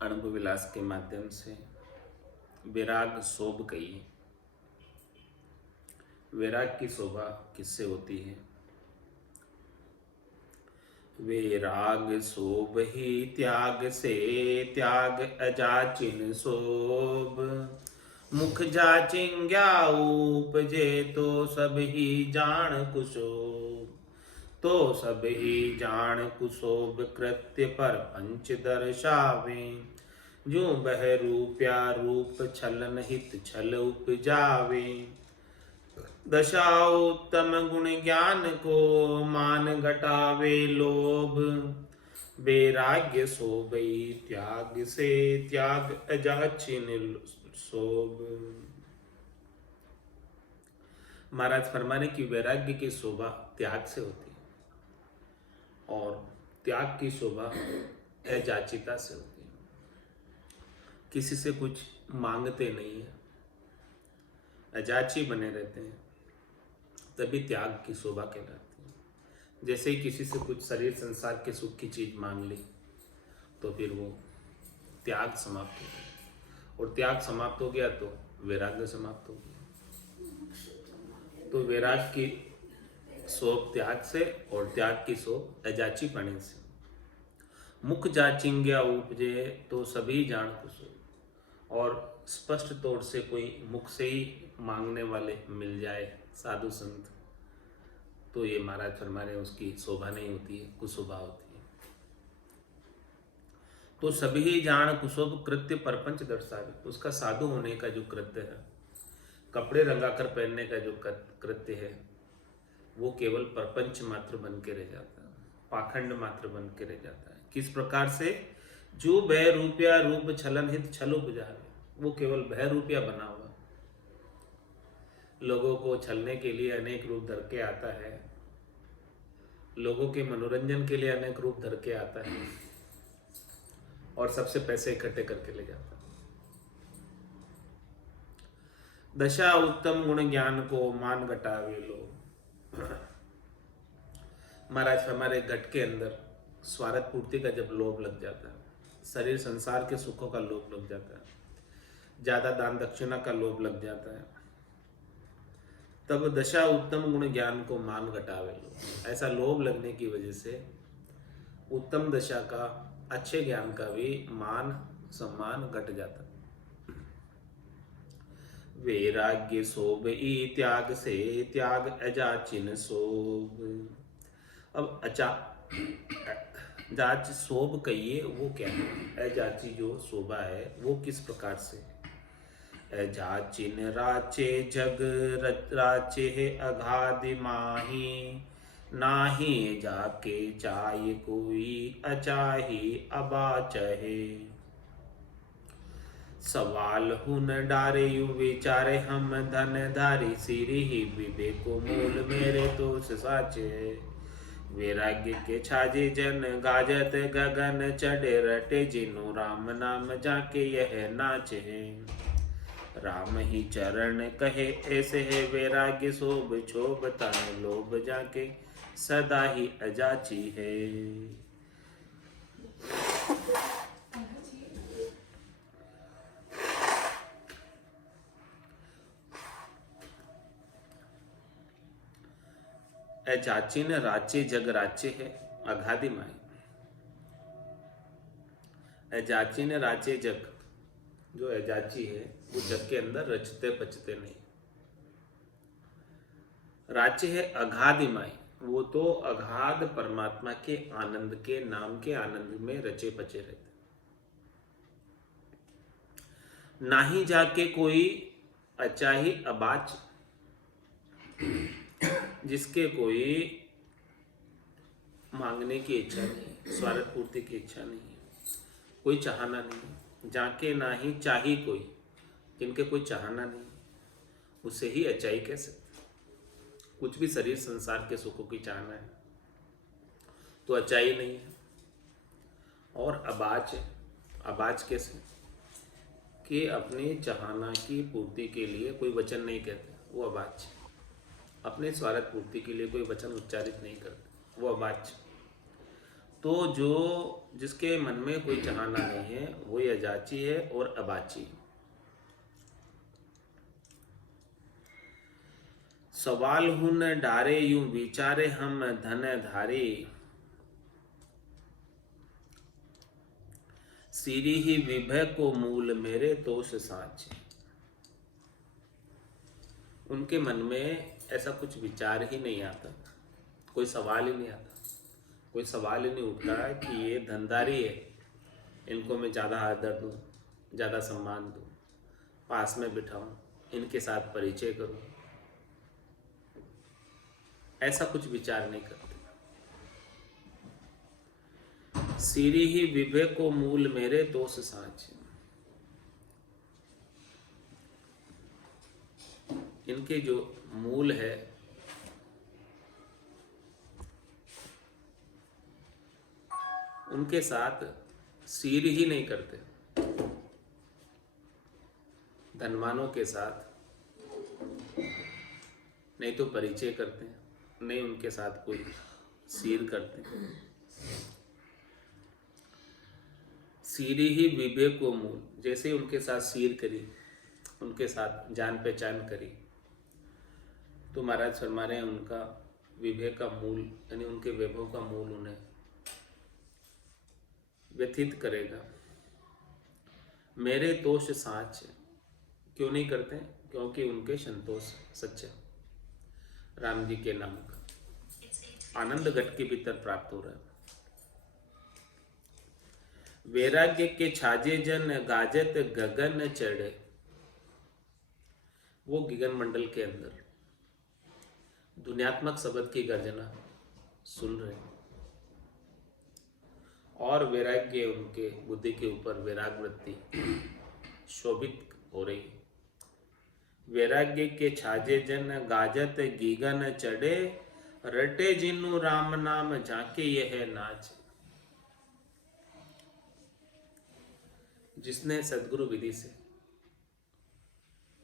अनुभव विलास के माध्यम से वैराग शोभ कहिए। वैराग की शोभा किससे होती है? वैराग शोभ ही त्याग से, त्याग अजाचिन शोभ। मुख जाचिंग्या उपजे, तो सब ही जान कुशोभ। तो सब ही जान कुशोभ, कृत्य पर पंच दर्शावे। जो बह रूप्या रूप, छलन हित छल उपजावे। दशा उत्तम गुण ज्ञान को, मान घटावे लोभ। वैराग्य सोबई त्याग से, त्याग अजाचिन शोभ। महाराज फरमाने की वैराग्य की शोभा त्याग से होती है और त्याग की शोभा अजाचिता से होती है। किसी से कुछ मांगते नहीं है, अजाची बने रहते हैं, तभी त्याग की शोभा कहलाती है। जैसे ही किसी से कुछ शरीर संसार के सुख की चीज मांग ली तो फिर वो त्याग समाप्त हो गया, और त्याग समाप्त हो गया तो वैराग्य समाप्त हो गया। तो वैराग की शोभ त्याग से और त्याग की शोभ अजाची पानी से। मुख जाचिंग्या उपजे, तो सभी जान कुशो। और स्पष्ट तौर से कोई मुख से ही मांगने वाले मिल जाए साधु संत, तो ये महाराज फरमा रहे उसकी शोभा नहीं होती है, कुशोभा होती है। तो सभी जान कुशोभ, कृत्य परपंच दर्शावे। उसका साधु होने का जो कृत्य है, कपड़े रंगाकर पहनने का जो कृत्य है, वो केवल प्रपंच मात्र बन के रह जाता है, पाखंड मात्र बन के रह जाता है। किस प्रकार से? जो भय रूपया रूप, छलन हित छल उपजावे। वो केवल भय रूपया बना हुआ, लोगों को छलने के लिए अनेक रूप धर के आता है, लोगों के मनोरंजन के लिए अनेक रूप धर के आता है, और सबसे पैसे इकट्ठे करके ले जाता है। दशा उत्तम गुण ज्ञान को, मान घटावे लोग। महाराज हमारे घट के अंदर स्वार्थ पूर्ति का जब लोभ लग जाता है, शरीर संसार के सुखों का लोभ लग जाता है, ज्यादा दान दक्षिणा का लोभ लग जाता है, तब दशा उत्तम गुण ज्ञान को, मान घटावे लोग। ऐसा लोभ लगने की वजह से उत्तम दशा का, अच्छे ज्ञान का भी मान सम्मान घट जाता है। वैराग्य शोभ ई त्याग से, त्याग अजाचिन शोभ। अब जाच शोभ कहिए, वो क्या है? अजाची जो शोभा है वो किस प्रकार से? अजाचिन राचे जग, राचे है अगाधि माही। नाही जाके चाहे कोई, अचाही अबाचहे। सवाल हुन डारे यु विचारे, हम धन धारी सिरी ही विवेको मूल, मेरे तो साचे। वैराग्य के छाजे जन, गाजत गगन चढ़े रटे, जिनु राम नाम जाके यह नाचे। राम ही चरण कहे ऐसे है, वैराग्य शोभ शोभता लोभ जाके, सदा ही अजाची है। अजाचिन राचे जग राचे है अगाधि माई। अजाचिन राचे जग, जो अजाची है वो जग के अंदर रचते पचते नहीं। राचे है अगाधि माई, वो तो अगाध परमात्मा के आनंद के, नाम के आनंद में रचे पचे रहते। नाही जाके कोई, अचाही अबाच, जिसके कोई मांगने की इच्छा नहीं, स्वार्थ पूर्ति की इच्छा नहीं है, कोई चाहना नहीं। जाके नाही चाही कोई, जिनके कोई चाहना नहीं, उसे ही अचाई कह सकते। कुछ भी शरीर संसार के सुखों की चाहना है तो अचाई नहीं है। और अबाच है, अबाच कैसे? कि अपनी चाहना की पूर्ति के लिए कोई वचन नहीं कहते, वो अबाच। अपने स्वार्थ पूर्ति के लिए कोई वचन उच्चारित नहीं करते, वो अबाच। तो जो जिसके मन में कोई चाहना नहीं है वो अजाची है और अबाची। सवाल हुन डारे यूं विचारे हम धन धारी, सीरी ही विभय को मूल मेरे तोष साँच। उनके मन में ऐसा कुछ विचार ही नहीं आता, कोई सवाल ही नहीं आता, कोई सवाल ही नहीं उठता है कि ये धनदारी है, इनको मैं ज़्यादा आदर दूँ, ज़्यादा सम्मान दूँ, पास में बिठाऊँ, इनके साथ परिचय करूँ। ऐसा कुछ विचार नहीं करते। सीरी ही विवेक को मूल मेरे दोष साँच। इनके जो मूल है उनके साथ सीर ही नहीं करते। धनवानों के साथ नहीं तो परिचय करते हैं, नहीं उनके साथ कोई सीर करते हैं। सीरी ही विवेक को मूल, जैसे उनके साथ सीर करी, उनके साथ जान पहचान करी, तो महाराज फरमा रहे हैं उनका विवेक का मूल यानी उनके वैभव का मूल उन्हें व्यथित करेगा। मेरे तोष साँच क्यों नहीं करते? क्योंकि उनके संतोष सच्चे, राम जी के नाम का आनंद घट के भीतर प्राप्त हो रहा है। वैराग्य के छाजे जन गाजत गगन चढ़े, वो गगन मंडल के अंदर दुनियात्मक शब्द की गर्जना सुन रहे और वैराग्य उनके बुद्धि के ऊपर वैराग वृत्ति शोभित हो रही। वैराग्य के छाजे जन गाजत गीगन चढ़े, रटे जिन्नु राम नाम झांके यह नाच। जिसने सदगुरु विधि से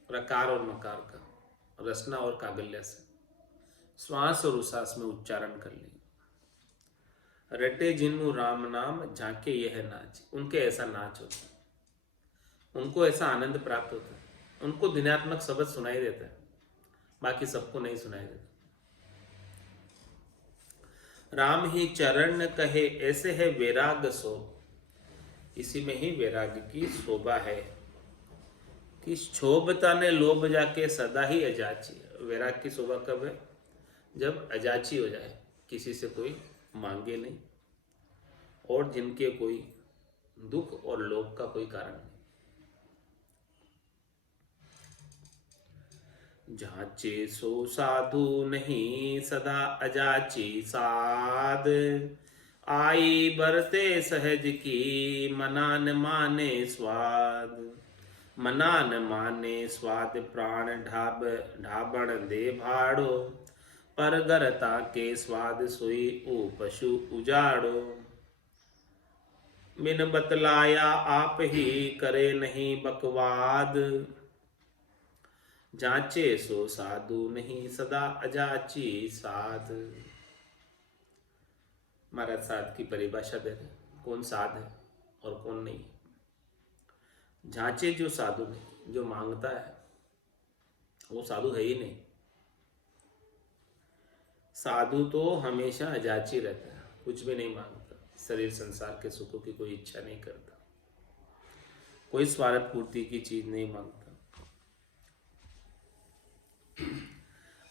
प्रकार और मकार का, रचना और कागल्य से श्वास और उश्वास में उच्चारण कर ली, रटे जिन्नु राम नाम झांके यह नाच। उनके ऐसा नाच होता है, उनको ऐसा आनंद प्राप्त होता है, उनको ध्यानात्मक शब्द सुनाई देता है, बाकी सबको नहीं सुनाई देता। राम ही चरण कहे ऐसे है वैराग सो, इसी में ही वैराग्य की शोभा है कि क्षोभता ने लोभ जाके सदा ही अजाची। वैराग की शोभा कब है? जब अजाची हो जाए, किसी से कोई मांगे नहीं और जिनके कोई दुख और लोभ का कोई कारण नहीं। जाचे सो साधु नहीं सदा अजाची साध, आई बरते सहज की मनान माने स्वाद। मनान माने स्वाद प्राण ढाबण दे भाड़ो, पर गरता के स्वाद सोई ओ पशु उजाड़ो। बिन बतलाया आप ही करे नहीं बकवाद, जांचे सो साधु नहीं सदा अजाची साध। महाराज साध की परिभाषा दे रहे, कौन साध है और कौन नहीं। जांचे जो साधु नहीं, जो मांगता है वो साधु है ही नहीं। साधु तो हमेशा अजाची रहता है, कुछ भी नहीं मांगता, शरीर संसार के सुखों की कोई इच्छा नहीं करता, कोई स्वार्थ पूर्ति की चीज नहीं मांगता।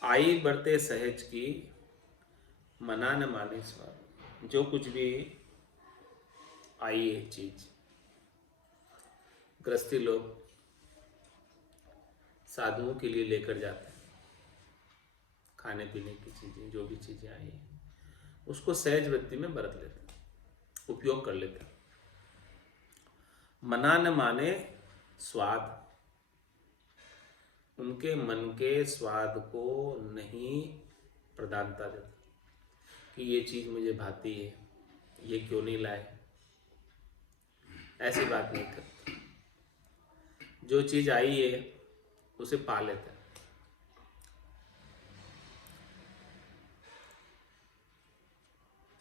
आई बढ़ते सहज की मना न माने स्वाद। जो कुछ भी आई है चीज, गृहस्थी लोग साधुओं के लिए लेकर जाते हैं, खाने पीने की चीजें, जो भी चीजें आई हैं उसको सहज वृत्ति में बरत लेते हैं, उपयोग कर लेते हैं। मना न माने स्वाद, उनके मन के स्वाद को नहीं प्रधानता देता कि ये चीज मुझे भाती है, ये क्यों नहीं लाए, ऐसी बात नहीं करता। जो चीज आई है उसे पा लेता है।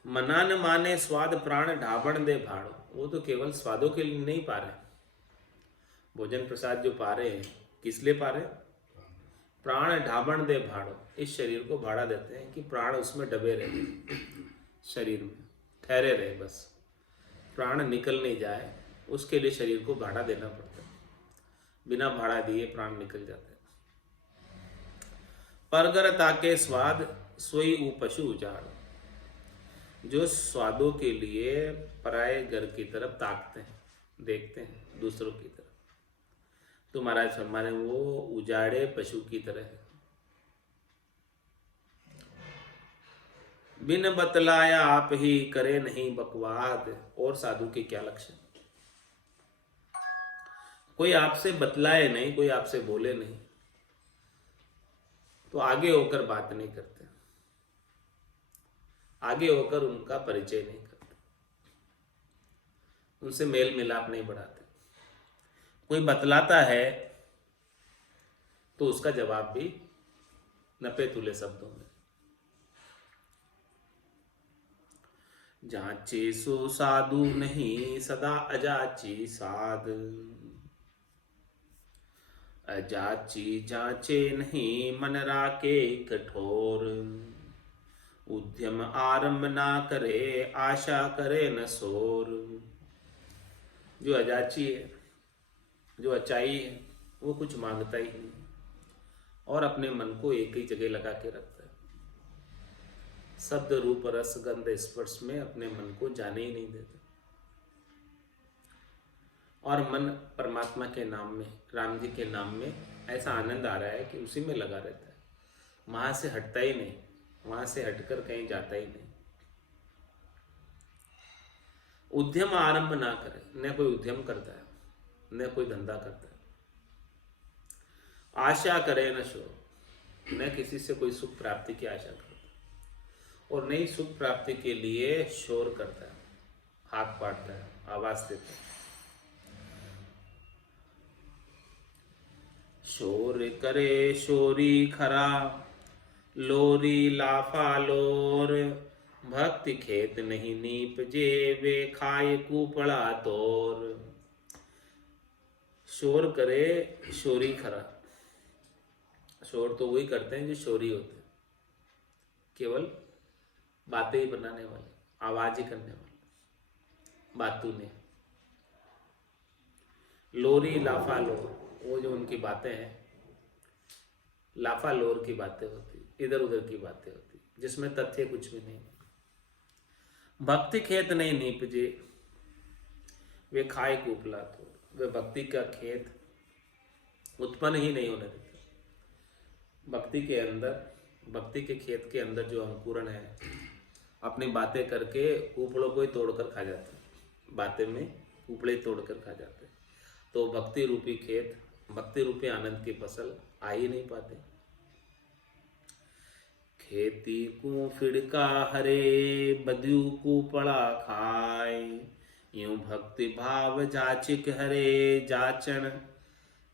मना न माने स्वाद प्राण ढाबण दे भाड़ो। वो तो केवल स्वादों के लिए नहीं पा रहे, भोजन प्रसाद जो पा रहे हैं किस लिए पा रहे हैं? प्राण ढाबण दे भाड़ो, इस शरीर को भाड़ा देते हैं कि प्राण उसमें डबे रहे, शरीर में ठहरे रहे, बस प्राण निकल नहीं जाए, उसके लिए शरीर को भाड़ा देना पड़ता है। बिना भाड़ा दिए प्राण निकल जाते हैं। परगर ताके स्वाद सोई ऊ पशु उजाड़, जो स्वादों के लिए पराये घर की तरफ ताकते हैं, देखते हैं दूसरों की तरफ, तो महाराज फरमाने वो उजाड़े पशु की तरह है। बिन बतलाया आप ही करे नहीं बकवाद। और साधु के क्या लक्षण? कोई आपसे बतलाए नहीं, कोई आपसे बोले नहीं, तो आगे होकर बात नहीं करते, आगे होकर उनका परिचय नहीं करते, उनसे मेल मिलाप नहीं बढ़ाते। कोई बतलाता है तो उसका जवाब भी नपे तुले शब्दों में। जांचे सो साधु नहीं सदा अजाची साध, अजाची जांचे नहीं मन राके कठोर, उद्यम आरंभ ना करे आशा करे न सोर। जो अजाची है, जो अचाई है, वो कुछ मांगता ही नहीं और अपने मन को एक ही जगह लगा के रखता है। शब्द रूप रस गंध स्पर्श में अपने मन को जाने ही नहीं देता, और मन परमात्मा के नाम में, राम जी के नाम में ऐसा आनंद आ रहा है कि उसी में लगा रहता है, वहां से हटता ही नहीं, वहां से हटकर कहीं जाता ही नहीं। उद्यम आरंभ ना करे, न कोई उद्यम करता है, न कोई धंधा करता है। आशा करे न शोर, न किसी से कोई सुख प्राप्ति की आशा करता है, और नई सुख प्राप्ति के लिए शोर करता है, हाथ पाटता है, आवाज देता है। शोर करे शोरी खरा, लोरी लाफा लोर, भक्ति खेत नहीं नीप जे वे खाए कुपड़ा तोर। शोर करे शोरी खरा, शोर तो वही करते हैं जो शोरी होते हैं, केवल बातें ही बनाने वाले, आवाज ही करने वाले, बातू ने। लोरी लाफा लोर, वो जो उनकी बातें हैं लाफा लोर की बातें होती, इधर उधर की बातें होती, जिसमें तथ्य कुछ भी नहीं। भक्ति खेत नहीं नीपजे वे खाए कुपला तो, वे भक्ति का खेत उत्पन्न ही नहीं होने देते। भक्ति के अंदर, भक्ति के खेत के अंदर जो अंकुरण है, अपनी बातें करके कुपड़ों को ही तोड़कर खा जाते हैं, बातें में कुपड़े तोड़कर खा जाते हैं। तो भक्ति रूपी खेत, भक्ति रूपी आनंद की फसल आ ही नहीं पाते। खेती को फिड़का हरे बद्यू को पड़ा खाए, यूं भक्ति भाव जाचिक हरे जाचन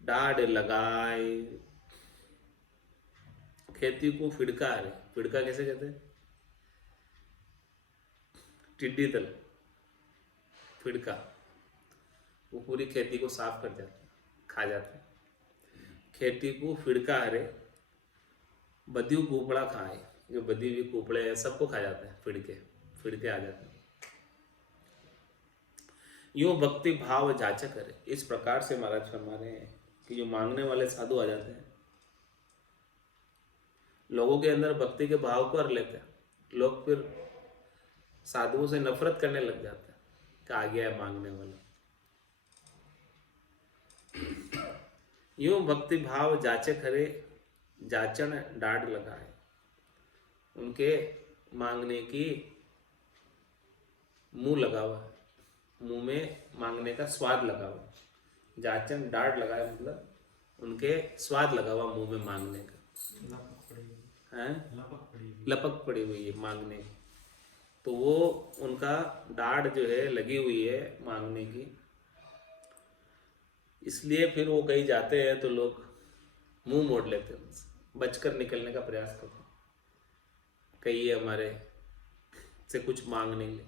डाढ़ लगाए। खेती को फिड़का हरे, फिड़का कैसे कहते हैं? टिड्डी दल, फिड़का, वो पूरी खेती को साफ कर जाते हैं, खा जाते हैं। खेती को फिड़का हरे बद्यू कुपड़ा खाए, जो बदी हुई कुपड़े हैं सबको खा जाते हैं, फिड़के आ जाते हैं। यूं भक्ति भाव जाचक करे, इस प्रकार से महाराज फरमा रहे हैं कि जो मांगने वाले साधु आ जाते हैं, लोगों के अंदर भक्ति के भाव को कर लेते हैं, लोग फिर साधुओं से नफरत करने लग जाते हैं कि आ गया है मांगने वाला। यूं भक्ति भाव जाचक हरे जाचन डाढ़ लगाए, उनके मांगने की मुंह लगा हुआ है, मुंह में मांगने का स्वाद लगा हुआ। जाचन डाढ़ लगाए मतलब उनके स्वाद लगा हुआ मुंह में मांगने का, लपक पड़ी हुई है मांगने की, तो वो उनका डाढ़ जो है लगी हुई है मांगने की। इसलिए फिर वो कहीं जाते हैं तो लोग मुंह मोड़ लेते हैं, बचकर निकलने का प्रयास करते हैं। कई हमारे से कुछ मांग नहीं ले।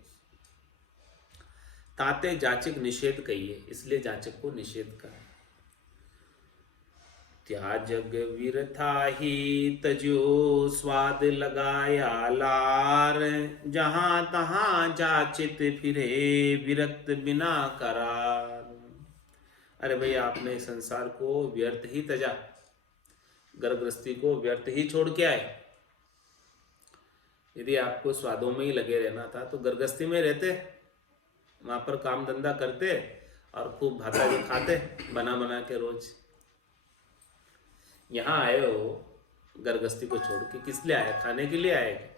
ताते जाचक निषेध कहिए, इसलिए जाचक को निषेध कहा। त्याजग विरथा ही तजो स्वाद लगाया लार, जहां तहां जाचित फिरे विरक्त बिना करार। अरे भाई, आपने संसार को व्यर्थ ही तजा, गर्भगृहस्थी को व्यर्थ ही छोड़ के आए। यदि आपको स्वादों में ही लगे रहना था तो गर्भगृहस्थी में रहते, वहां पर काम धंधा करते और खूब भाता जी खाते बना बना के रोज। यहाँ आए हो गर्भगृहस्थी को छोड़ के, किस लिए आए? खाने के लिए आए?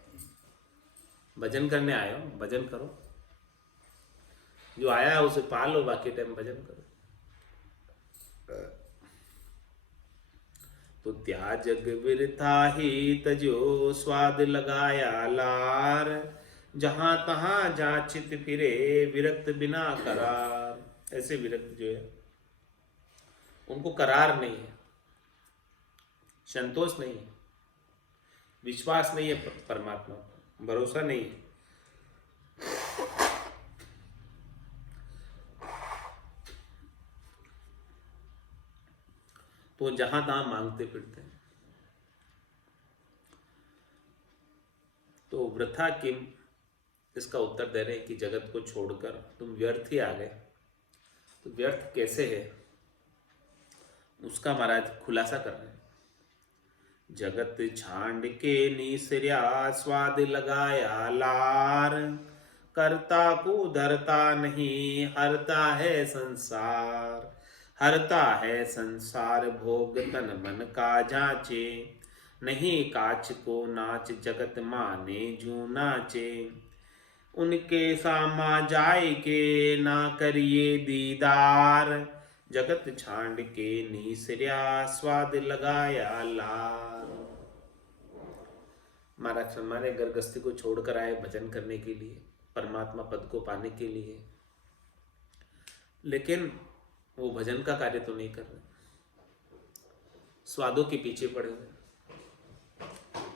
भजन करने आए हो? भजन करो, जो आया है उसे पालो, बाकी टाइम भजन करो। तो त्याजग विरथा ही तजो स्वाद लगाया लार, जहां तहां जाचित फिरे विरक्त बिना करार। ऐसे विरक्त जो है उनको करार नहीं है, संतोष नहीं है, विश्वास नहीं है परमात्मा पर, भरोसा नहीं है। तो जहां तहां मांगते फिरते हैं। तो वृथा किम, इसका उत्तर दे रहे हैं कि जगत को छोड़कर तुम व्यर्थ ही आ गए। तो व्यर्थ कैसे है उसका महाराज खुलासा कर रहे हैं। जगत छांड के नीसर्या स्वाद लगाया लार, करता को धरता नहीं हरता है संसार। हरता है संसार भोग तन मन का जाचे, नहीं काच को नाच जगत माने जू नाचे। उनके सामा जाय के ना करिए दीदार, जगत छांड के नीसर्या स्वाद लगाया लार। महाराज हमारे गर्भगृहस्थी को छोड़कर आए भजन करने के लिए, परमात्मा पद को पाने के लिए, लेकिन वो भजन का कार्य तो नहीं कर रहे, स्वादों के पीछे पड़े हुए।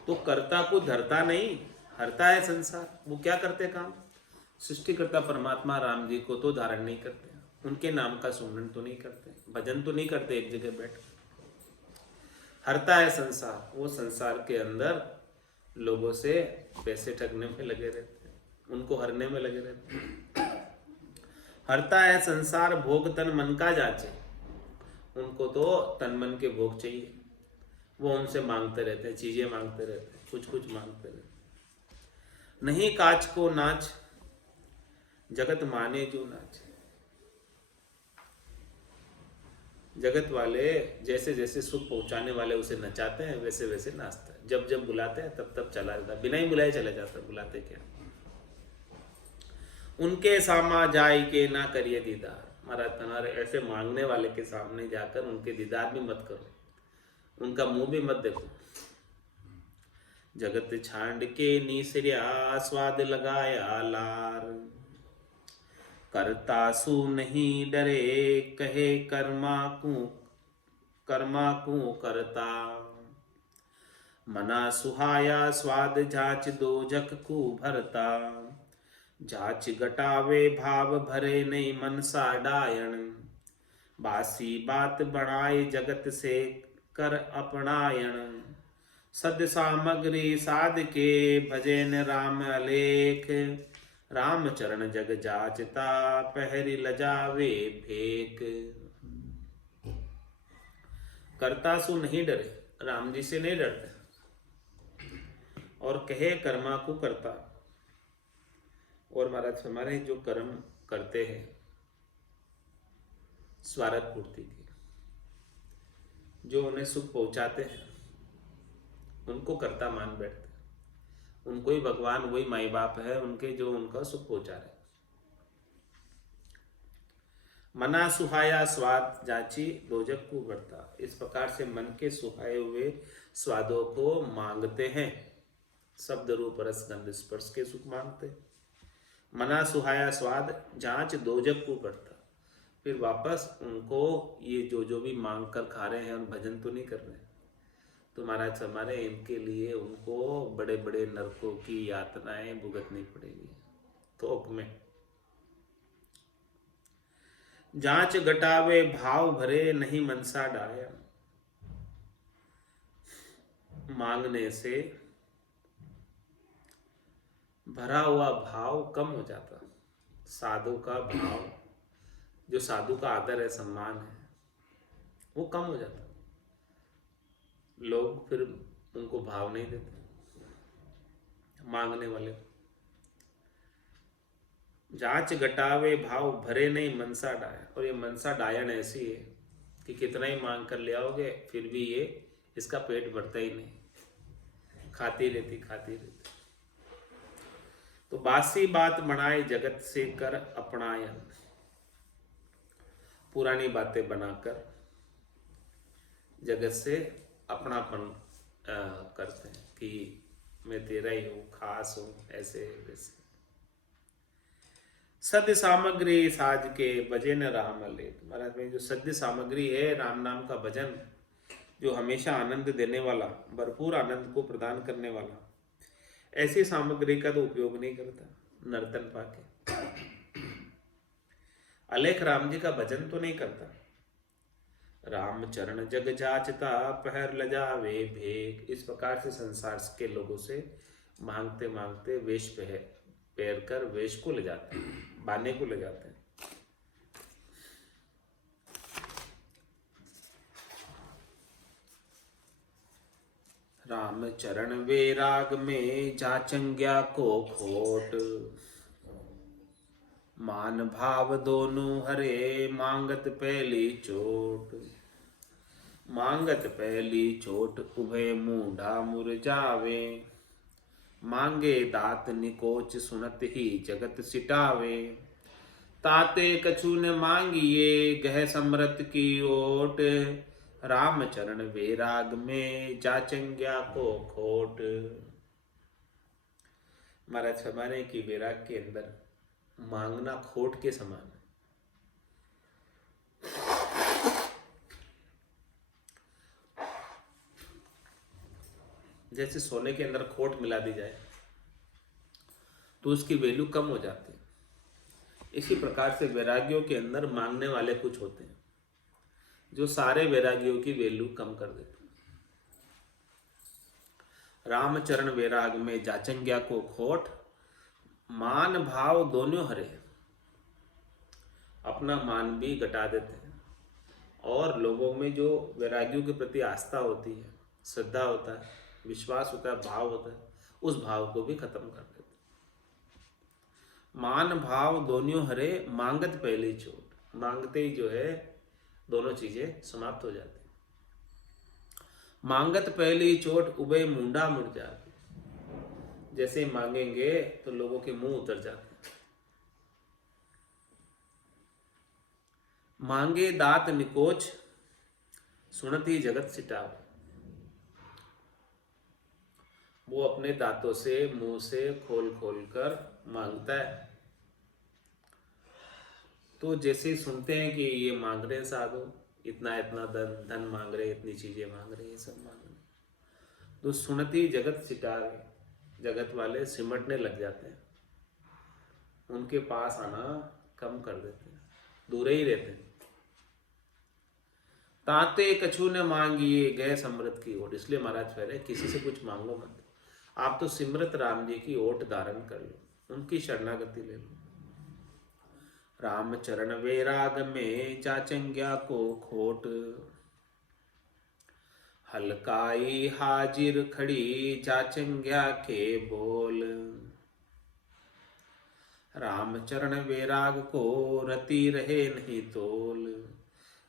तो कर्ता को धरता नहीं हरता है संसार। वो क्या करते काम? सृष्टिकर्ता परमात्मा राम जी को तो धारण नहीं करते, उनके नाम का सुमरन तो नहीं करते, भजन तो नहीं करते एक जगह बैठ। हरता है संसार, वो संसार के अंदर लोगों से पैसे ठगने में लगे रहते हैं, उनको हरने में लगे रहते हैं। हरता है संसार भोग तन मन का जाचे, उनको तो तन मन के भोग चाहिए, वो उनसे मांगते रहते हैं, चीजें मांगते रहते हैं, कुछ कुछ मांगते रहते हैं। नहीं काच को नाच जगत माने जो नाच। जगत वाले जैसे जैसे सुख पहुंचाने वाले उसे नचाते हैं, वैसे वैसे नाचता है। जब जब बुलाते हैं तब तब चला जाता है, बिना ही बुलाए चला जाता है, बुलाते क्या। उनके सामा जाय के ना करिए दीदार। महाराज तुम्हारे ऐसे मांगने वाले के सामने जाकर उनके दीदार भी मत करो, उनका मुंह भी मत देखो। जगत छांड के नीसर्या स्वाद लगाया लार, करता सु नहीं डरे कहे कर्मा को करता। मना सुहाया स्वाद जाच दोजक को भरता, जाच गटावे भाव भरे नहीं मन सा डायण। बासी बात बढ़ाए जगत से कर अपनायण, सद सामग्री साध के भजन राम अलेख। राम चरण जग जाचता पहरी लजावे फेक। करता सु नहीं डरे, राम जी से नहीं डरते, और कहे कर्मा को करता। और महाराज हमारे जो कर्म करते हैं स्वार्थ पूर्ति के, जो उन्हें सुख पहुंचाते हैं, उनको कर्ता मान बैठते हैं। उनको ही भगवान, वही माई बाप है उनके, जो उनका सुख पहुंचा रहे। मना सुहाया स्वाद जाची दोजक को बढ़ता। इस प्रकार से मन के सुहाए हुए स्वादों को मांगते हैं, शब्द रूप रस गंध स्पर्श के सुख मांगते हैं। मना सुहाया स्वाद जांच दोजक को बढ़ता। फिर वापस उनको ये जो भी मांग कर खा रहे हैं, उन भजन तो नहीं कर रहे हैं, तो महाराज हमारे इनके लिए उनको बड़े बड़े नरकों की यातनाएं भुगतनी पड़ेगी थोक में। जांच घटावे भाव भरे नहीं मनसा डाया, मांगने से भरा हुआ भाव कम हो जाता। साधु का भाव, जो साधु का आदर है, सम्मान है, वो कम हो जाता। लोग फिर उनको भाव नहीं देते मांगने वाले। जांच घटावे भाव भरे नहीं मनसा डाया। और ये मनसा डायन ऐसी है कि कितना ही मांग कर ले आओगे फिर भी ये इसका पेट भरता ही नहीं, खाती रहती। तो बासी बात बनाए जगत से कर अपनायन, पुरानी बातें बनाकर जगत से अपनापन करते हैं कि मैं तेरा ही हूँ, खास हूँ, ऐसे वैसे। सद्य सामग्री साज के भजन राम लेत। महाराज में जो सद्य सामग्री है राम नाम का भजन, जो हमेशा आनंद देने वाला, भरपूर आनंद को प्रदान करने वाला, ऐसी सामग्री का तो उपयोग नहीं करता नर्तन पाके। अलेख राम जी का भजन तो नहीं करता। राम चरण जग जाचता पहर लजावे भेग। इस प्रकार से संसार के लोगों से मांगते मांगते वेश पैर कर वेश को ले जाते हैं, बाने को ले जाते हैं। राम चरण वैराग में जाचंग्या को खोट, मान भाव दोनों हरे मांगत पहली चोट। मांगत पहली चोट उभय मूढ़ा मुरझावे, मांगे दात निकोच सुनत ही जगत सिटावे। ताते कछु न मांगिए गह समृत की ओट, राम चरण वैराग में जाचंग्या को खोट। महाराज फरमाने की वैराग के अंदर मांगना खोट के समान है। जैसे सोने के अंदर खोट मिला दी जाए तो उसकी वैल्यू कम हो जाती है, इसी प्रकार से वैरागियों के अंदर मांगने वाले कुछ होते हैं जो सारे वैरागियों की वैल्यू कम कर देते हैं। रामचरण वैराग में जाचंग्या को खोट, मान भाव दोनों हरे। अपना मान भी घटा देते हैं और लोगों में जो वैरागियों के प्रति आस्था होती है, श्रद्धा होता है, विश्वास होता है, भाव होता है, उस भाव को भी खत्म कर देते। मान भाव दोनों हरे मांगत पहली चोट। मांगते ही जो है दोनों चीजें समाप्त हो जाती। मांगत पहली चोट उबे मुंडा मुड़ जाते। जैसे मांगेंगे तो लोगों के मुंह उतर जाते। मांगे दात निकोच सुनत ही जगत सिटाव। वो अपने दांतों से मुंह से खोल खोल कर मांगता है तो जैसे सुनते हैं कि ये मांग रहे हैं साधु, इतना इतना धन मांग रहे, इतनी चीजें मांग रहे, ये सब मांग रहे, तो सुनती जगत सिटावे। जगत वाले सिमटने लग जाते हैं, उनके पास आना कम कर देते हैं, दूर ही रहते हैं। ताते कछु ने मांगिए गए समृत की ओट। इसलिए महाराज कह रहे किसी से कुछ मांगो मत, आप तो सिमरत राम जी की ओट धारण कर लो, उनकी शरणागति ले लो। राम चरण वैराग में जाचंग्या को खोट, हलकाई हाजिर खड़ी जाचंग्या के बोल। राम चरण वैराग को रति रहे नहीं तोल।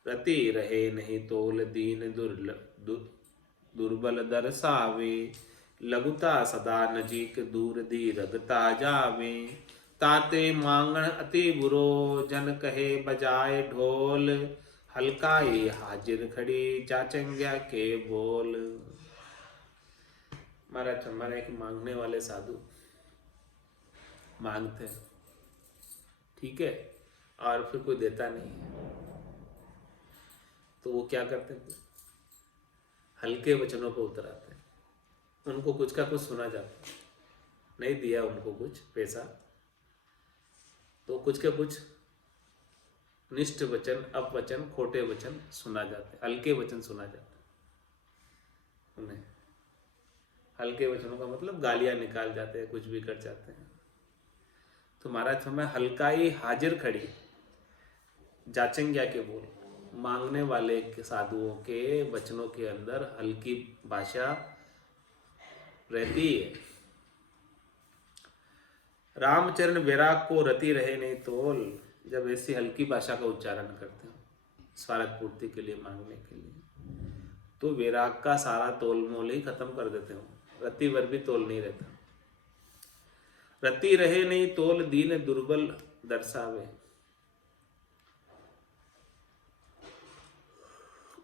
रति रहे नहीं तोल दीन दुर्बल दर्शावे। लघुता सदा नजीक दूर दी रगता जावे। ताते मांगण अति बुरो जन कहे बजाए ढोल। हलकाई हाजिर खड़ी जाचंग्या के बोल। महाराज हमारे एक मांगने वाले साधु मांगते हैं, ठीक है, और फिर कोई देता नहीं है तो वो क्या करते हैं, हल्के वचनों पर उतर आते हैं। उनको कुछ का कुछ सुना जाता है, नहीं दिया उनको कुछ पैसा तो कुछ के कुछ निष्ठ वचन, अपवचन, खोटे वचन सुना जाते हैं, हल्के वचन सुना जाते हैं उन्हें। हल्के वचनों का मतलब गालियां निकाल जाते हैं, कुछ भी कर जाते हैं। तो महाराज समय हल्काई हाजिर खड़ी, जाचंग्या के बोल, मांगने वाले के साधुओं के वचनों के अंदर हल्की भाषा रहती है। रामचरण वैराग को रति रहे नहीं तोल, जब ऐसी हल्की भाषा का उच्चारण करते हो स्वार्थ पूर्ति के लिए, मांगने के लिए, तो वैराग का सारा तोल मोल ही खत्म कर देते हो, रति भर भी तोल नहीं रहता। रति रहे नहीं तोल, दीन दुर्बल दर्शावे।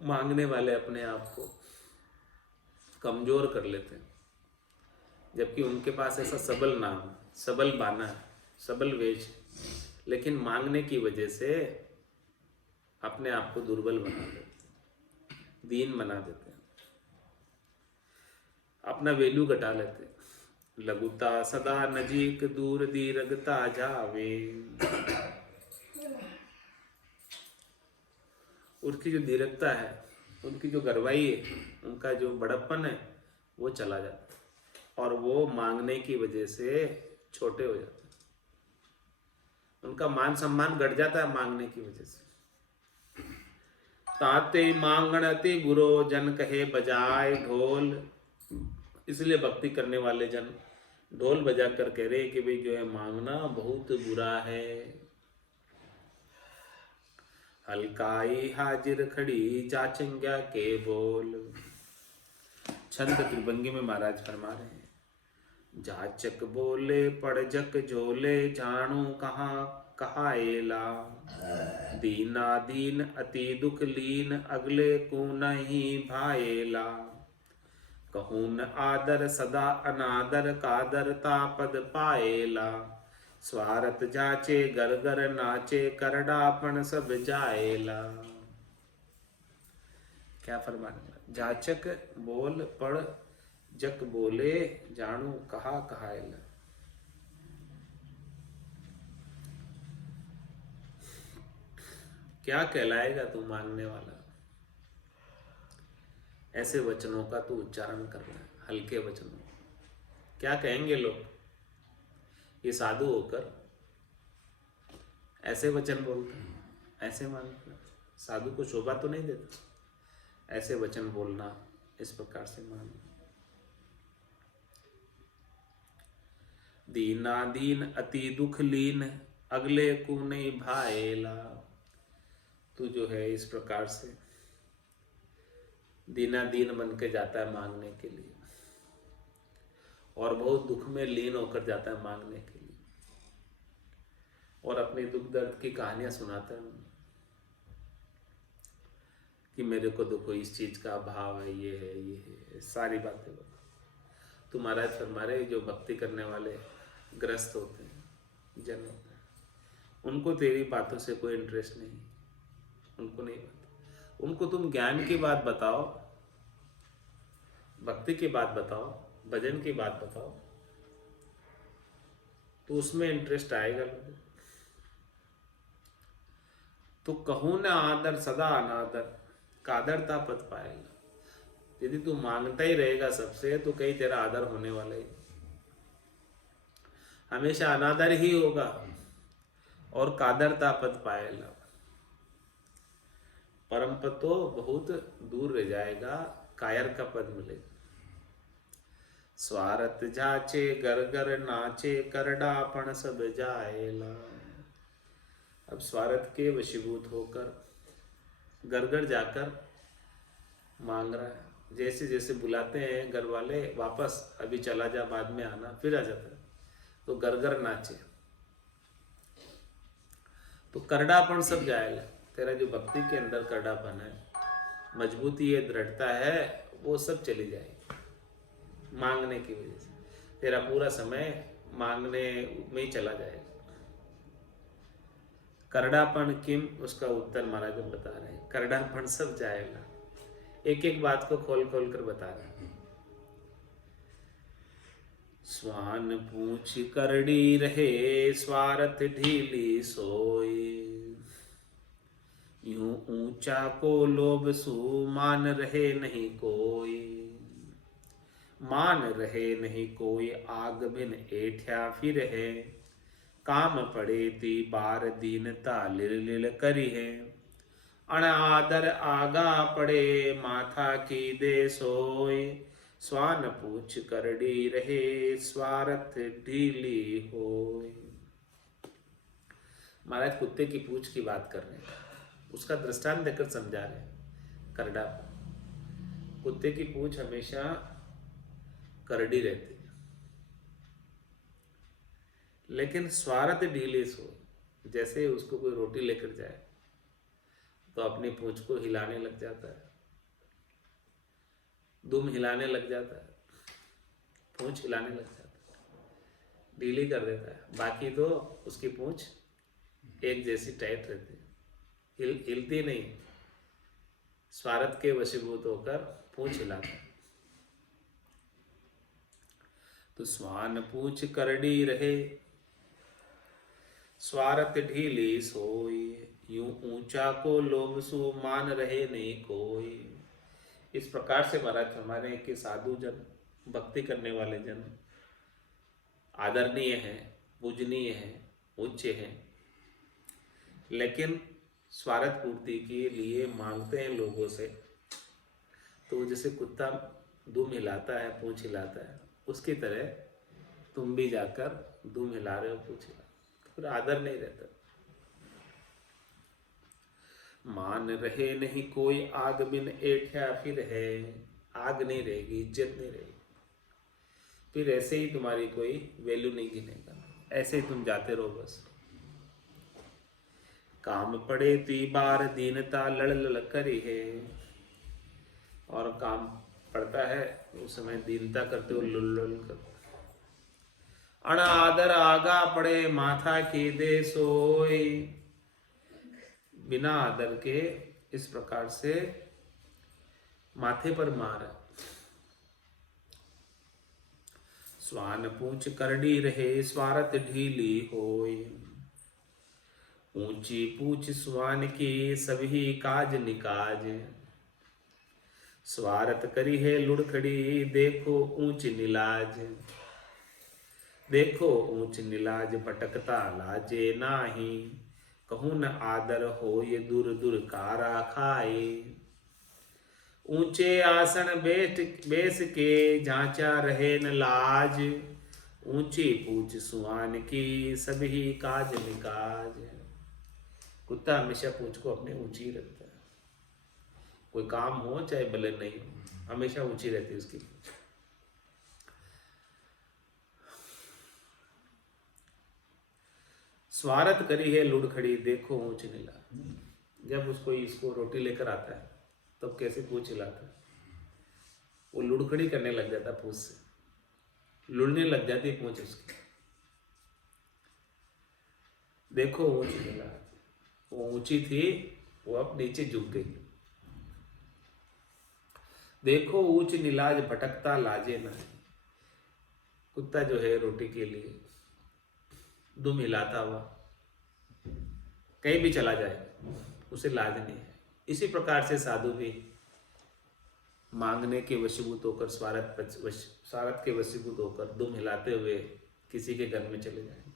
मांगने वाले अपने आप को कमजोर कर लेते हैं, जबकि उनके पास ऐसा सबल नाम, सबल बाना, सबल वेश, लेकिन मांगने की वजह से अपने आप को दुर्बल बना देते, दीन बना देते हैं, अपना वैल्यू घटा लेते हैं। लघुता सदा नजीक दूर दीर्घता जावे। उनकी जो दीर्घता है, उनकी जो गरवाई है, उनका जो बड़प्पन है, वो चला जाता है और वो मांगने की वजह से छोटे हो जाते हैं। उनका मान सम्मान घट जाता है मांगने की वजह से। ताते मांगणते गुरो जन कहे बजाए ढोल। इसलिए भक्ति करने वाले जन ढोल बजा कर कह रहे कि भाई जो है मांगना बहुत बुरा है। हल्काई हाजिर खड़ी जाचंग्या के बोल। छंद त्रिभंगी में महाराज फरमा रहे हैं, जाचक बोले पड़जक झोले, जानू कहाँ कहाएला। दीना दीन अति दुख लीन, अगले को नहीं भाएला। कहूँ न आदर सदा अनादर, कादर तापद पाएला। स्वार्थ जाचे गर गर नाचे, करडापन सब जाएला। क्या फरमाना? जाचक बोल पढ़ जक बोले, जानू कहा कहाएला। क्या कहलाएगा तू मांगने वाला? ऐसे वचनों का तू उच्चारण कर रहा है, हल्के वचनों। क्या कहेंगे लोग? ये साधु होकर ऐसे वचन बोलता है, ऐसे मांगता है, साधु को शोभा तो नहीं देता ऐसे वचन बोलना, इस प्रकार से मांगना। दीना दीन अति दुख लीन, अगले को नहीं भाएला। तू जो है इस प्रकार से दीना दीन बन के जाता है मांगने के लिए, और बहुत दुख में लीन होकर जाता है मांगने के लिए, और अपने दुख दर्द की कहानियां सुनाता है कि मेरे को देखो इस चीज का अभाव है, ये है, ये है, सारी बातें बता। तो महाराज फरमा रहे, जो भक्ति करने वाले ग्रस्त होते हैं, जन होते हैं, उनको तेरी बातों से कोई इंटरेस्ट नहीं, उनको नहीं पता। उनको तुम ज्ञान की बात बताओ, भक्ति की बात बताओ, भजन की बात बताओ, तो उसमें इंटरेस्ट आएगा लोगों। तो कहूँ न आदर सदा अनादर, कादरता पद पाएगा। यदि तू मांगता ही रहेगा सबसे, तो कहीं तेरा आदर होने वाला ही, हमेशा अनादर ही होगा और कादरता पद पाएगा। परम पद तो बहुत दूर रह जाएगा, कायर का पद मिलेगा। स्वार्थ जाचे गर गर नाचे, करडापन सब जाएला। अब स्वार्थ के वशीभूत होकर घर जाकर मांग रहा है। जैसे जैसे बुलाते हैं घर वाले, वापस अभी चला जा, बाद में आना, फिर आ जाता है, तो घर नाचे, तो करडापन सब जाएगा। तेरा जो भक्ति के अंदर करडापन है, मजबूती है, दृढ़ता है, वो सब चली जाएगी मांगने की वजह से। तेरा पूरा समय मांगने में ही चला जाएगा। करडापन किम, उसका उत्तर महाराज बता रहे हैं, करडापन सब जाएगा। एक एक बात को खोल खोल कर बता रहे हैं। स्वान पूछ करड़ी रहे, स्वार्थ ढीली सोए। यूं ऊंचा को लोभ सु, मान रहे नहीं कोई। मान रहे नहीं कोई, आग बिन एठ्या फिर है। काम पड़े ती बार दीनता लिल लिल करी है। अण आदर आगा पड़े, माथा की दे सोए। स्वान पूछ करड़ी रहे, स्वार्थ ढीली होए। महाराज कुत्ते की पूछ की बात कर रहे हैं, उसका दृष्टांत देकर समझा रहे हैं। करड़ा, कुत्ते की पूछ हमेशा करड़ी रहती है, लेकिन स्वार्थ ढीली सो। जैसे उसको कोई रोटी लेकर जाए तो अपनी पूंछ को हिलाने लग जाता है, दुम हिलाने लग जाता है, पूंछ हिलाने लग जाता है, ढीली कर देता है। बाकी तो उसकी पूंछ एक जैसी टाइट रहती है, हिलती नहीं। स्वार्थ के वशीभूत होकर पूंछ हिलाता है। तो स्वान पूछ करड़ी रहे, स्वार्थ ढीली सोई। यूं ऊंचा को लोभ सु, मान रहे नहीं कोई। इस प्रकार से महाराज फरमाने हैं कि साधु जन, भक्ति करने वाले जन आदरणीय हैं, पूजनीय हैं, उच्च हैं, लेकिन स्वार्थ पूर्ति के लिए मांगते हैं लोगों से। तो जैसे कुत्ता दुम हिलाता है, पूंछ हिलाता है, उसकी तरह तुम भी जाकर दुम हिला रहे हो, पूंछ हिला, तो फिर आदर नहीं रहता। मान रहे नहीं कोई, आग बिन एठ्या फिर है। आग नहीं रहेगी, इज्जत नहीं रहेगी, फिर ऐसे ही तुम्हारी कोई वैल्यू नहीं गिनेगा, ऐसे ही तुम जाते रहो बस। काम पड़े ती बार दीनता लड़ लड़ करी है। और काम पड़ता है उस समय दीनता करते हो, लुल लुल कर। अण आदर आगा पड़े, माथा की दे सोई। बिना आदर के इस प्रकार से माथे पर मार। स्वान पूछ करड़ी रहे, स्वार्थ ढीली होई। ऊंची पूछ स्वान की, सभी काज निकाज। स्वार्थ करी है लुढ़खड़ी, देखो ऊंच निलाज। देखो ऊंच निलाज, भटकता लाजे नाही। कहूँ न आदर हो, ये दूर दूर कारा खाए। ऊंचे आसन बेस के, झांचा रहे न लाज। ऊंची पूछ सुआन की, सभी काज निकाज। कुत्ता हमेशा पूछ को अपने ऊंची रखता है, कोई काम हो चाहे भले नहीं हो, हमेशा ऊंची रहती है उसकी पूछ। स्वार्थ करी है लुढ़खड़ी, देखो ऊंच नीला। जब उसको इसको रोटी लेकर आता है तब तो कैसे पूछ हिलाता है, वो लुढ़खड़ी करने लग जाता है, पूछ से लुढ़ने लग जाती है पूछ उसकी। देखो ऊंच नीला, वो ऊंची थी, वो अब नीचे झुक गई। देखो ऊंच नीलाज, भटकता लाजे ना। कुत्ता जो है रोटी के लिए दुम हिलाता हुआ कहीं भी चला जाए, उसे लाज नहीं है। इसी प्रकार से साधु भी मांगने के वशीभूत होकर, स्वार्थ के वशीभूत होकर दुम हिलाते हुए किसी के घर में चले जाएंगे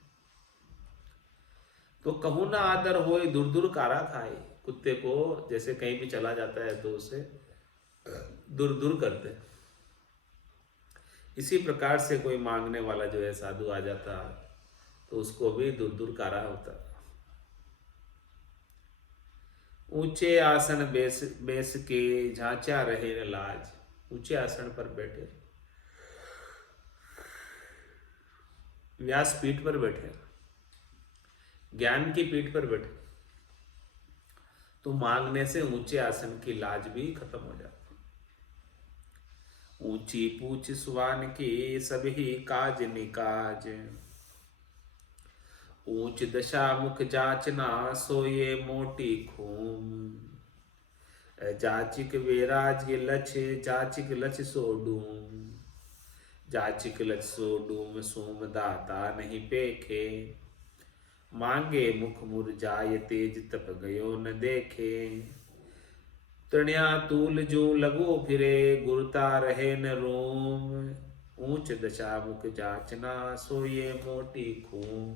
तो कहूँ ना आदर होए, दूर दूर कारा खाए। कुत्ते को जैसे कहीं भी चला जाता है तो उसे दूर दूर करते हैं। इसी प्रकार से कोई मांगने वाला जो है साधु आ जाता तो उसको भी दूर दूर कारा होता। ऊंचे आसन बेस के, झांचा रहे न लाज। ऊंचे आसन पर बैठे, व्यास पीठ पर बैठे, ज्ञान की पीठ पर बैठे, तो मांगने से ऊंचे आसन की लाज भी खत्म हो जाती। ऊंची पूछ सुवान की, सभी काज निकाज। ऊंच दशा मुख जाचना, सोये मोटी खूम। जाचिक वेराज के लक्ष्य जाचिक लक्ष्य सो डूम, जाचिक लक्ष्य सो डूम सोम दाता नहीं पेखे, मांगे मुख मुरझाए तेज तप गयो न देखे, तृणया तूल जो लगो फिरे गुरुता रहे न रोम, ऊंच दशा मुख जाचना सो ये मोटी खूम।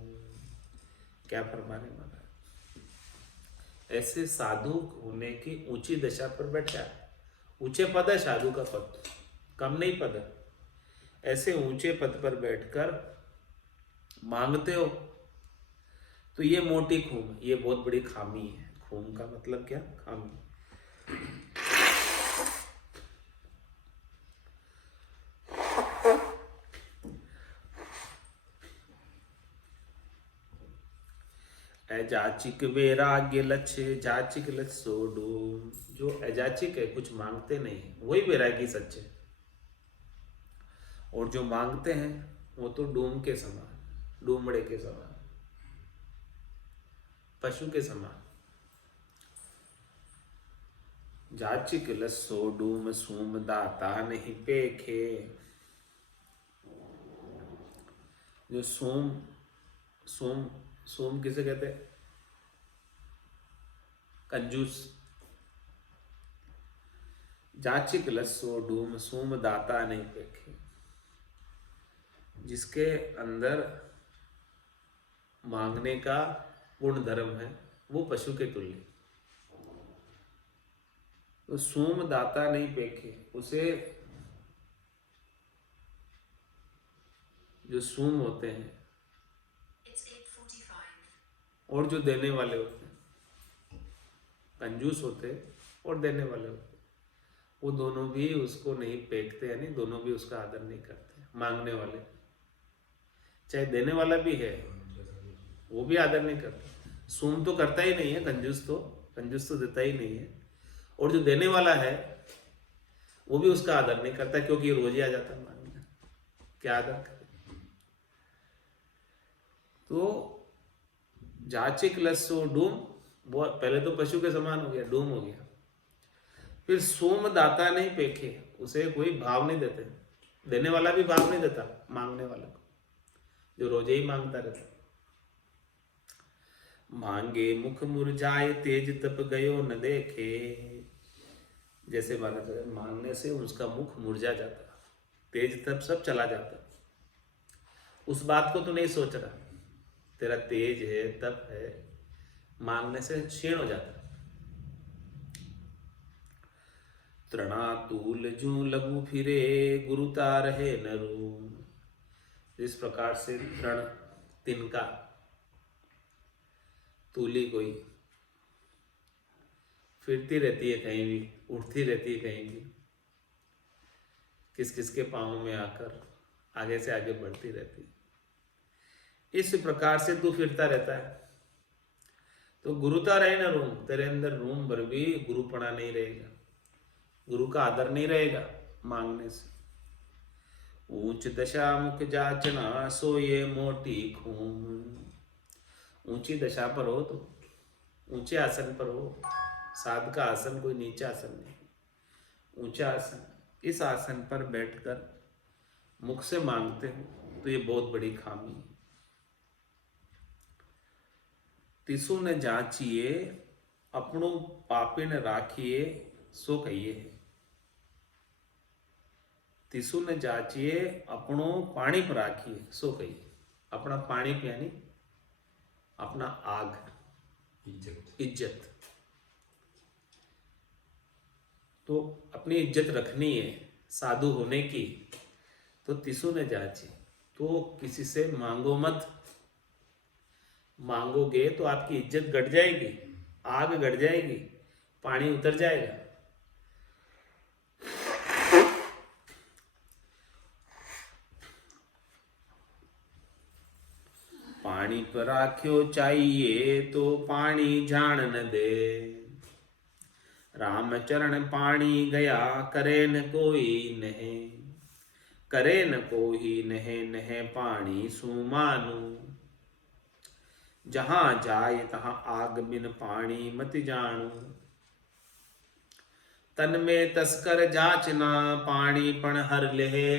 क्या फरमाने वाला है? ऐसे साधु होने की ऊंची दशा पर बैठा है। ऊंचे पद है साधु का पद, कम नहीं पद है। ऐसे ऊंचे पद पर बैठकर मांगते हो तो ये मोटी खूम, ये बहुत बड़ी खामी है। खूम का मतलब क्या? खामी। अजाचिक वैराग्य लक्ष्य जाचिक लक्ष्य सो डूम। जो अजाचिक है, कुछ मांगते नहीं, वही वैरागी सच्चे। और जो मांगते हैं वो तो डूम के समान, डूमड़े के समान, पशु के समान। जाचिक लक्ष्य सो डूम सूम दाता नहीं पेखे। जो सोम सोम सोम किसे कहते हैं? कंजूस। जाचिक लस्सो डूम सोम दाता नहीं पेखे। जिसके अंदर मांगने का गुण धर्म है वो पशु के तुल्य। तो सोम दाता नहीं पेखे, उसे जो सूम होते हैं और जो देने वाले होते हैं, कंजूस होते और देने वाले होते, वो दोनों भी उसको नहीं पेखते, यानी दोनों भी उसका आदर नहीं करते। मांगने वाले, चाहे देने वाला भी है, वो भी आदर नहीं करता। सूम तो करता ही नहीं है, कंजूस तो देता ही नहीं है। और जो देने वाला है वो भी उसका आदर नहीं करता, क्योंकि रोज ही आ जाता है मांगने, क्या आदर करे। तो जाचिक लस्सो डूम, वो पहले तो पशु के समान हो गया, डूम हो गया। फिर सोम दाता नहीं पेखे, उसे कोई भाव नहीं देते। देने वाला भी भाव नहीं देता मांगने वाला को, जो रोजे ही मांगता रहता। मांगे मुख मुरझाए तेज तप गयो न देखे। जैसे मांगने से उसका मुख मुरझा जाता, तेज तप सब चला जाता। उस बात को तो नहीं सोच रहा, तेरा तेज है, तप है, मांगने से क्षीण हो जाता। तृणा तूल जू लघु फिरे गुरुता रहे न रूम। जिस प्रकार से तृण, तिनका, तूली कोई फिरती रहती है कहीं भी, उठती रहती है कहीं भी, किस किस के पाँव में आकर आगे से आगे बढ़ती रहती है, इस प्रकार से तू फिरता रहता है। तो गुरुता रहे ना रूम, तेरे अंदर रूम भर भी गुरुपणा नहीं रहेगा, गुरु का आदर नहीं रहेगा मांगने से। ऊंच दशा मुख जाचना सो ये मोटी खून। ऊंची दशा पर हो तो ऊंचे आसन पर हो। साध का आसन कोई नीचा आसन नहीं, ऊंचा आसन। इस आसन पर बैठकर मुख से मांगते हो तो ये बहुत बड़ी खामी है। तिसु ने जांचिए अपनो पापिन राखिए सो कहिए। तिसु ने जांचिए अपनो पानी पर राखिए सो कहिए। अपना पानी यानी अपना आग, इज्जत। तो अपनी इज्जत रखनी है साधु होने की, तो तिसु ने जांची, तो किसी से मांगो मत। मांगोगे तो आपकी इज्जत घट जाएगी, आग घट जाएगी, पानी उतर जाएगा। पानी पर राख्यो चाहिए तो पानी जान न दे। राम चरण पानी गया करे न कोई नहीं। करे न कोई नहे नहे पानी सुमानु। जहां जाए तहां आग बिन पानी मत जानू। तन में तस्कर जाचना पानी पण हर लेहे।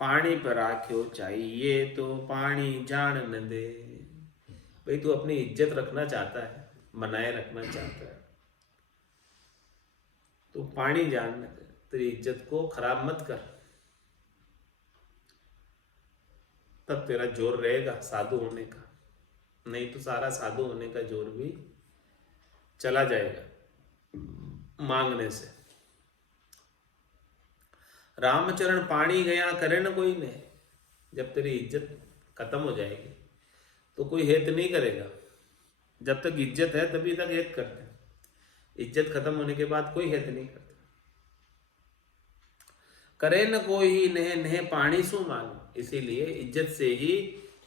पानी पर आख्यो चाहिए तो पानी जान न दे। भाई तू अपनी इज्जत रखना चाहता है, बनाए रखना चाहता है, तो पानी जान न दे, तेरी इज्जत को खराब मत कर, तब तेरा जोर रहेगा साधु होने का। नहीं तो सारा साधु होने का जोर भी चला जाएगा मांगने से। रामचरण पानी गया करे न कोई ने। जब तेरी इज्जत खत्म हो जाएगी तो कोई हेत नहीं करेगा। जब तक इज्जत है तभी तक हेत करते हैं, इज्जत खत्म होने के बाद कोई हेत नहीं करता। करे न कोई नेह नेह पानी सु मानो। इसीलिए इज्जत से ही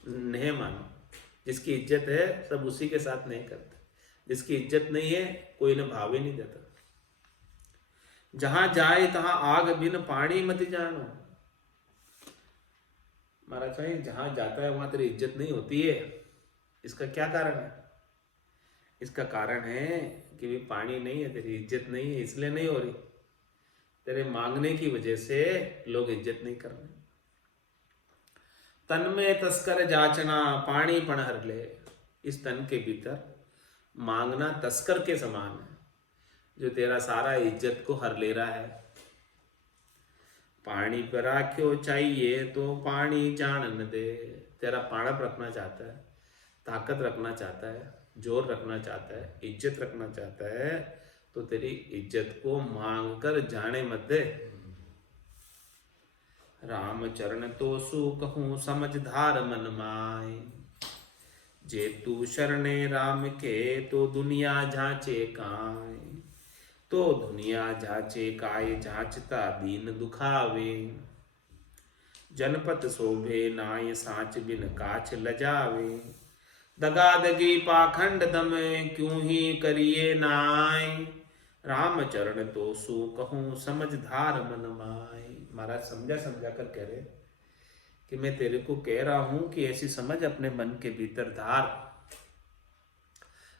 नेह मानो। जिसकी इज्जत है सब उसी के साथ नहीं करते, जिसकी इज्जत नहीं है कोई न भाव ही नहीं देता। जहां जाए तहां आग बिन पानी मत जानो। महाराज भाई जहां जाता है वहां तेरी इज्जत नहीं होती है। इसका क्या कारण है? इसका कारण है कि भी पानी नहीं है, तेरी इज्जत नहीं है, इसलिए नहीं हो रही। तेरे मांगने की वजह से लोग इज्जत नहीं कर रहे। तन में तस्कर जाचना पानी पण हर ले। इस तन के भीतर मांगना तस्कर के समान है, जो तेरा सारा इज्जत को हर ले रहा है। पानी पर आख्यो चाहिए तो पानी जान न दे। तेरा पाणप रखना चाहता है, ताकत रखना चाहता है, जोर रखना चाहता है, इज्जत रखना चाहता है, तो तेरी इज्जत को मांग कर जाने मत दे। राम चरण तो सु कहूँ समझदार मन माय। जे तू शरणे राम के तो दुनिया जांचे काय। तो दुनिया जांचे काय जांचता दीन दुखावे। जनपत शोभे नाय साच बिन काछ लजावे। दगादगी पाखंड दम क्यों ही करिए नाय। राम चरण तो सु कहूँ समझदार मन माय। महाराज समझा समझा कर कह रहे कि मैं तेरे को कह रहा हूं कि ऐसी समझ अपने मन के भीतर धार,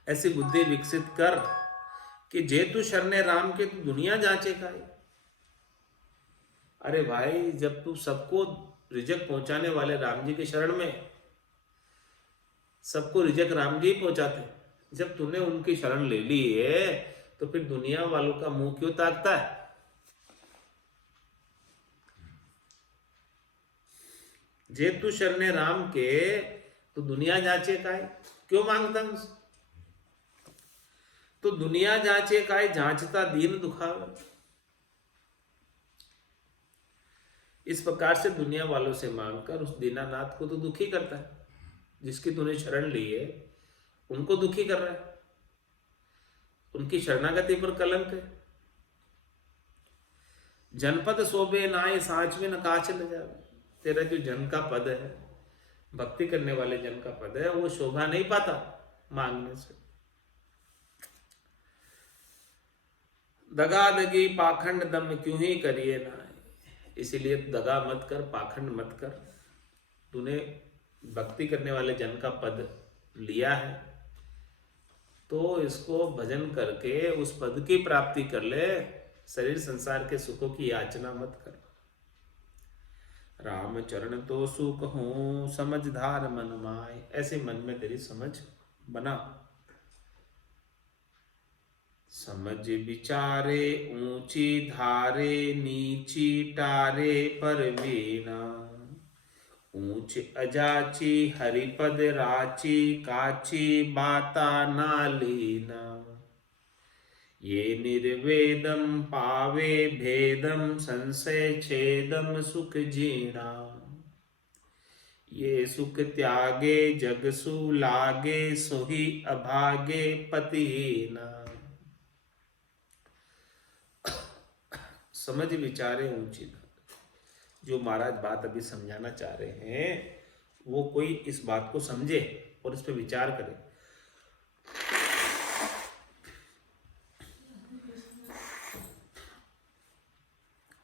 ऐसी बुद्धि विकसित कर कि जे तू शरणे राम के तू दुनिया जांचेगा। अरे भाई जब तू सबको रिजक पहुंचाने वाले राम जी के शरण में, सबको रिजक राम जी पहुंचाते, जब तूने उनकी शरण ले ली है तो फिर दुनिया वालों का मुंह क्यों ताकता है? जे तू शरणे राम के तो दुनिया जांचे काय, क्यों मांगता मुझसे? तो दुनिया जांचे काय जांचता दीन दुखावे। इस प्रकार से दुनिया वालों से मांगकर उस दीनानाथ को तो दुखी करता है। जिसकी तूने शरण ली है उनको दुखी कर रहा है, उनकी शरणागति पर कलंक है। जनपद शोभे नाय सांच में न काछ ल जावे। तेरा जो जन का पद है, भक्ति करने वाले जन का पद है, वो शोभा नहीं पाता मांगने से। दगा दगी पाखंड दम क्यों ही करिए ना। इसीलिए दगा मत कर, पाखंड मत कर। तूने भक्ति करने वाले जन का पद लिया है तो इसको भजन करके उस पद की प्राप्ति कर ले। शरीर संसार के सुखों की याचना मत कर। राम चरण तो सु कहूँ समझदार मन माय। ऐसे मन में तेरी समझ बना। समझ विचारे ऊंची धारे नीची टारे पर बीना। ऊंच अजाची हरिपद राची काची बाता ना लीना। ये निर्वेदम पावे भेदम संशय छेदम सुख जीना। ये सुख त्यागे जगसु लागे सोही अभागे पतिहीना। समझ विचारे ऊंची। जो महाराज बात अभी समझाना चाह रहे हैं वो कोई इस बात को समझे और इस पर विचार करे।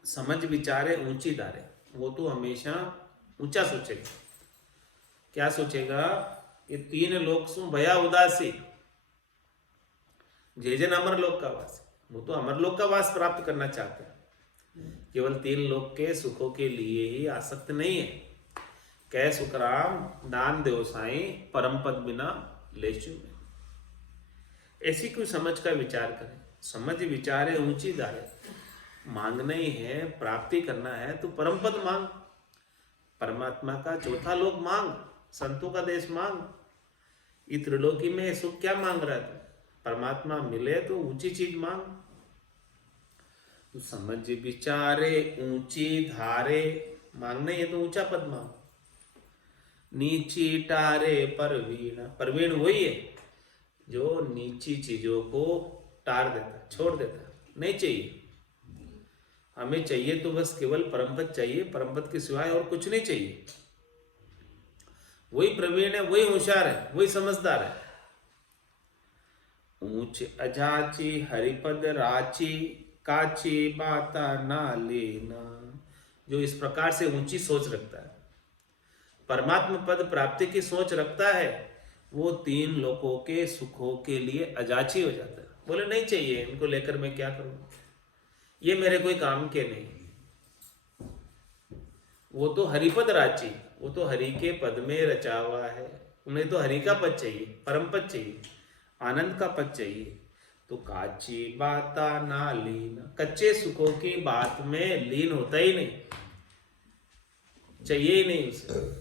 समझ विचारे ऊंची धारे। वो तो हमेशा ऊंचा सोचेगा। क्या सोचेगा? ये तीन लोक सु भया उदासी, जे जन अमर लोक का वासी। वो तो अमरलोक का वास प्राप्त करना चाहते हैं, केवल 3 लोक के सुखों के लिए ही आसक्त नहीं है। कह सुखराम दान देव साई परम पद बिना लेचू में। ऐसी कोई समझ का विचार करें, समझ विचारे ऊंची धारे। मांगना ही है, प्राप्ति करना है तो परम पद मांग, परमात्मा का चौथा लोक मांग, संतों का देश मांग। इस त्रिलोकी में सुख क्या मांग रहा था? परमात्मा मिले तो ऊंची चीज मांग। तो समझ विचारे ऊंची धारे, मांगना है तो ऊंचा पद मांग। नीची टारे परवीण, परवीण वही है जो नीची चीजों को टार देता, छोड़ देता, नहीं चाहिए। हमें चाहिए तो बस केवल परमपद चाहिए, परमपद के सिवाय और कुछ नहीं चाहिए। वही प्रवीण है, वही होशियार है, वही समझदार है। ऊंच अजाची हरिपद राची, काची बाता ना लेना। जो इस प्रकार से ऊंची सोच रखता है, परमात्मा पद प्राप्ति की सोच रखता है, वो 3 लोकों के सुखों के लिए अजाची हो जाता है। बोले नहीं चाहिए, इनको लेकर मैं क्या करूं, ये मेरे कोई काम के नहीं। वो तो हरिपद राची, वो तो हरि के पद में रचा हुआ है, उन्हें तो हरि का पद चाहिए, परम पद चाहिए, आनंद का पद चाहिए। तो काची बाता ना लीन, कच्चे सुखों की बात में लीन होता ही नहीं, चाहिए ही नहीं उसे।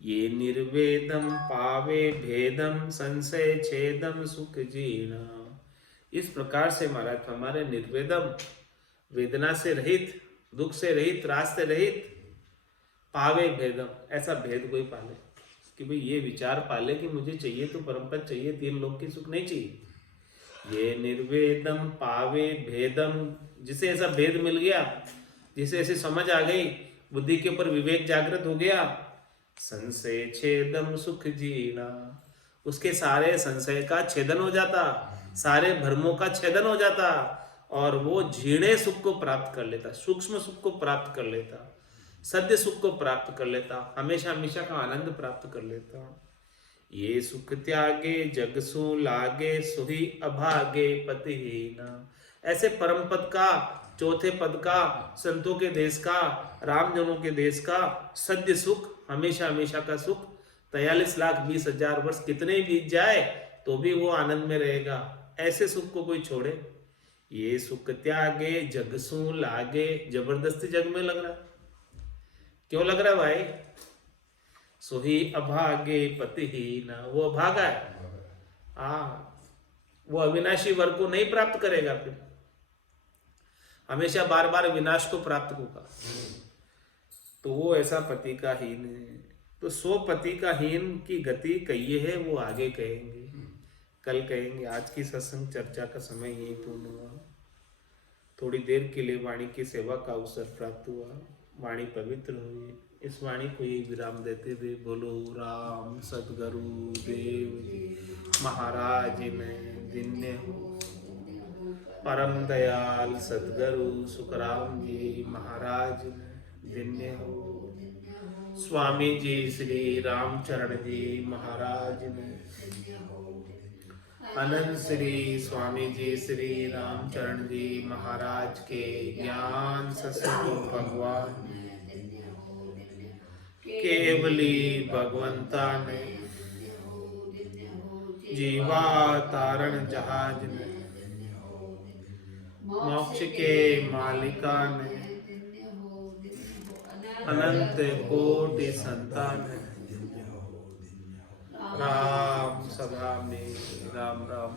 ये निर्वेदम पावे भेदम संशय छेदम सुख जीना। इस प्रकार से महाराज हमारे निर्वेदम, वेदना से रहित, दुख से रहित, रास से रहित, पावे भेदम, ऐसा भेद कोई पाले कि भाई ये विचार पाले कि मुझे चाहिए तो परमपद चाहिए, 3 लोक की सुख नहीं चाहिए। ये निर्वेदम पावे भेदम, जिसे ऐसा भेद मिल गया, जिसे ऐसी समझ आ गई, बुद्धि के ऊपर विवेक जागृत हो गया, संशय छेदम सुख जीना, उसके सारे संशय का छेदन हो जाता, सारे भ्रमों का छेदन हो जाता, और वो झीणे सुख को प्राप्त कर लेता, सूक्ष्म सुख को प्राप्त कर लेता, सद्य सुख को प्राप्त कर लेता, हमेशा हमेशा का आनंद प्राप्त कर लेता। ये सुख त्यागे जग सु लागे, सुही अभागे पतिहीना। ऐसे परम पद का, चौथे पद का, संतों के देश का, रामजनों के देश का सद्य सुख, हमेशा हमेशा का सुख, 43,20,000 वर्ष कितने बीत जाए तो भी वो आनंद में रहेगा। ऐसे सुख को कोई छोड़े? ये सुख त्यागे जग सु लागे, जबरदस्ती जग में लग रहा है। क्यों लग रहा है भाई? सोही अभागे पतिहीना, वो अभागा है, वो अविनाशी वर्ग को नहीं प्राप्त करेगा, फिर हमेशा बार बार विनाश को प्राप्त होगा। तो वो ऐसा पति का हीन है। तो 100 पति का हीन की गति कहिए है, वो आगे कहेंगे, कल कहेंगे। आज की सत्संग चर्चा का समय यही पूर्ण हुआ। थोड़ी देर के लिए वाणी की सेवा का अवसर प्राप्त हुआ, वाणी पवित्र हुई। इस वाणी को ये विराम देते हुए बोलो राम सद्गुरु देव जी महाराज में धन्य हो। परम दयाल सद्गुरु सुखराम जी महाराज में धन्य हो। स्वामी जी श्री रामचरण जी महाराज में, अनंत श्री स्वामी जी श्री रामचरण जी महाराज के ज्ञान सत्संग भगवान केवली भगवंता ने, जीवा तारण जहाज ने, मोक्ष के मालिका ने, अनंत कोटि संतान है। राम सभा में राम राम।